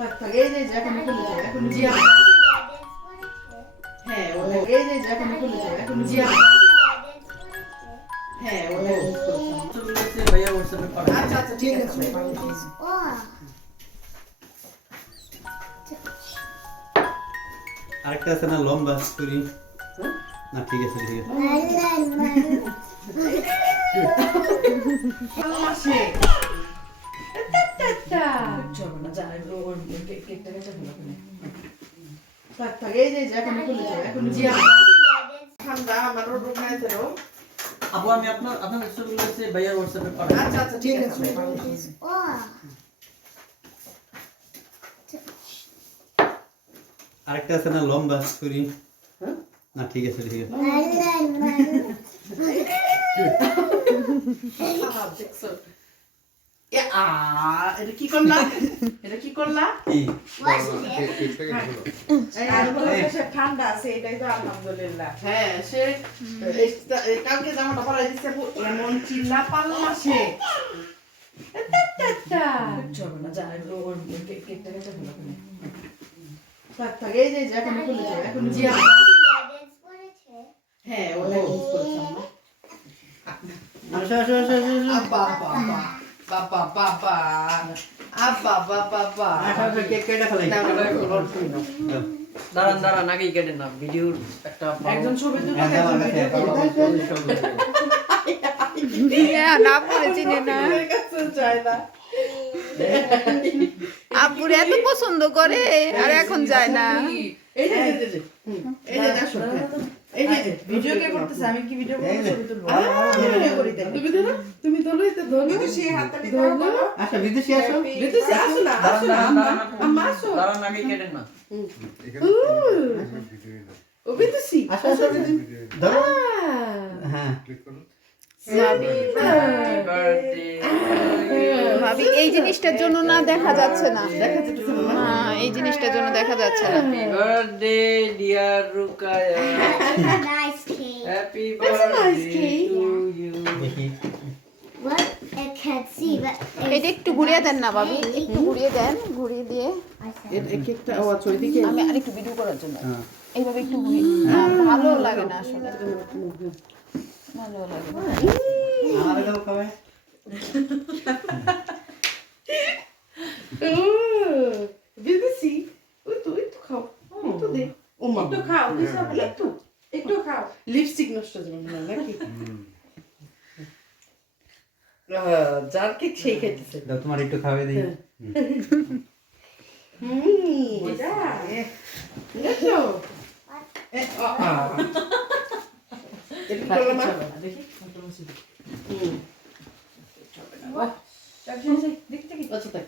থাক থাক এই যে এখন খুলে যাবে এখন জি হ্যাঁ ওটা এই যে এখন খুলে যাবে এখন জি হ্যাঁ ওটা ইউজ করতাম চলে গেছে ভাইয়া হোয়াটসঅ্যাপে পাঠান। আচ্ছা আচ্ছা ঠিক আছে আরেকটা আছে না লম্বা ছুরি না ঠিক আছে ঠিক আছে আল্লাহ সে চলো না যা ওর কেকটা কেটে ফেলো তুমি থাক থাক এই যে এখন খুলে যাবে এখন জি ঠান্ডা আমার রোড রুমে ছিল আপু আমি আপনার ছবি গেছে ভাইয়া হোয়াটসঅ্যাপে পাঠান। আচ্ছা আচ্ছা ঠিক আছে আরেকটা আছে না লম্বা ছুরি না ঠিক আছে ঠিক আছে দেখছো এটা কি করলা এটা কি করলা কি ঠান্ডা আছে এটাই তো আলহামদুলিল্লাহ হ্যাঁ সে কালকে জামাটা পরাই দিচ্ছে এমন চিল্লা পাল্লা সে চলো না যা ওর কেকটা কেটে ফেলো তুমি থাক থাক এই যে এখন খুলে যাবে এখন জি হ্যাঁ ওটা ইউজ করতাম না আসো আসো আসো আব্বা বাবা বাবা বাবা আব্বা বাবা বাবা আসো কেক কেটে ফেলাই দাঁড়ান আগে কেটে না ভিডিওর একটা একজন ছবি তুলে না পরে চিনে না আপুর এত পছন্দ করে আর এখন যায় না এই যে এই যে দেখো এই যে ভিডিও কে করতেছ আমি কি ভিডিও করব ছবি তুলবো ভিডিও করি তাই তুমি ধরো এটা ধরো কিন্তু সে হাতটা ধরো আচ্ছা বিদেশি আসো বিদেশে আসো না আম্মা আসো দাঁড়ান আগে কেটে না ও বিদেশি আসো আসো ধরো হ্যাঁ ভাবি এই জিনিসটার জন্য না দেখা যাচ্ছে না এই জিনিসটার জন্য দেখা যাচ্ছে না happy birthday dear Rukaiya Nice cake. Happy That's a nice birthday cake. To you দেখি What? I can't see, but এটা একটু ঘুরিয়ে দেন না ভাবি একটু ঘুরিয়ে দেন ঘুরিয়ে দিয়ে I said. এই কেকটা ও আচ্ছা ওইদিকে আমি আরেকটু ভিডিও করার জন্য হ্যাঁ এইভাবে একটু ঘুরিয়ে ভালো লাগে না আসলে ভালো লাগে না আমারে দাও খাবে বিদেশি ওই তো খাও একটু দে ও মা একটু খাও একটু খাও লিপস্টিক নষ্ট হবে না নাকি যার কেক সেই খাইতেছে দাও তোমার একটু খাওয়াই দিই এটা দেখো এটা করলাম না দেখি আচ্ছা দেখ